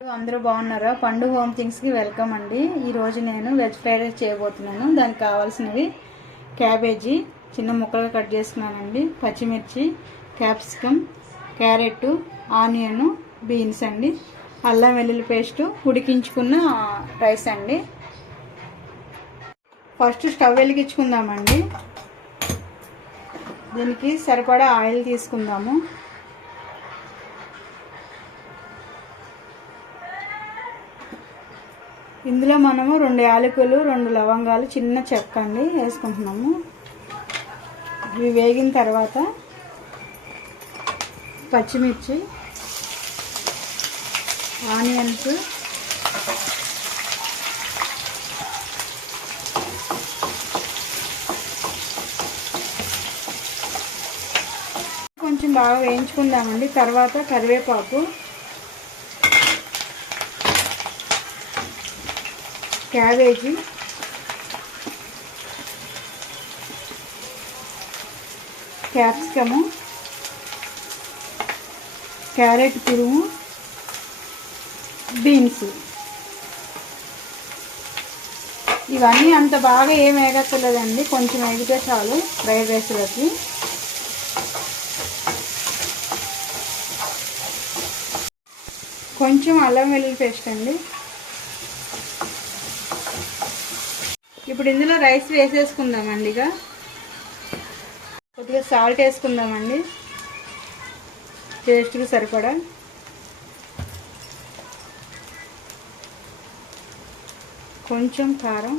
అందరూ బాగున్నారా? పండు హోమ్ థింగ్స్కి వెల్కమ్ అండి. ఈరోజు నేను వెజ్ ఫ్రైడ్ రైస్ చేయబోతున్నాను. దానికి కావాల్సినవి క్యాబేజీ చిన్న ముక్కలుగా కట్ చేసుకున్నానండి, పచ్చిమిర్చి, క్యాప్సికమ్, క్యారెట్, ఆనియన్, బీన్స్ అండి, అల్లం వెల్లుల్లి పేస్టు, ఉడికించుకున్న రైస్ అండి. ఫస్ట్ స్టవ్ వెలిగించుకుందామండి. దీనికి సరిపడా ఆయిల్ తీసుకుందాము. ఇందులో మనము 2 యాలకులు, 2 లవంగాలు, చిన్న చెక్క అండి వేసుకుంటున్నాము. ఇవి వేగిన తర్వాత పచ్చిమిర్చి, ఆనియన్స్, కొంచెం బాగా వేయించుకుందామండి. తర్వాత కరివేపాకు, క్యాబేజీ, క్యాప్సికము, క్యారెట్ తురుము, బీన్స్. ఇవన్నీ అంత బాగా ఏం వేగక్కర్లేదండి, కొంచెం వేగితే చాలు ఫ్రైడ్ రైస్లోకి. కొంచెం అల్లం వెల్లుల్లి పేస్ట్ అండి. ఇప్పుడు ఇందులో రైస్ వేసేసుకుందామండి. ఇక కొద్దిగా సాల్ట్ వేసుకుందామండి, టేస్ట్కి సరిపడా. కొంచెం కారం,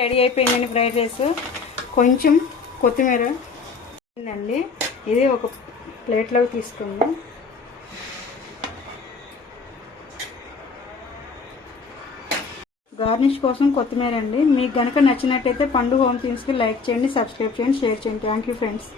రెడీ అయిపోయిందండి ఫ్రైడ్ రైస్. కొంచెం కొత్తిమీర అండి. ఇది ఒక ప్లేట్లోకి తీసుకుందాం. గార్నిష్ కోసం కొత్తిమీర అండి. మీకు కనుక నచ్చినట్టయితే పండు హోమ్ థింగ్స్కి లైక్ చేయండి, సబ్స్క్రైబ్ చేయండి, షేర్ చేయండి. Thank you friends.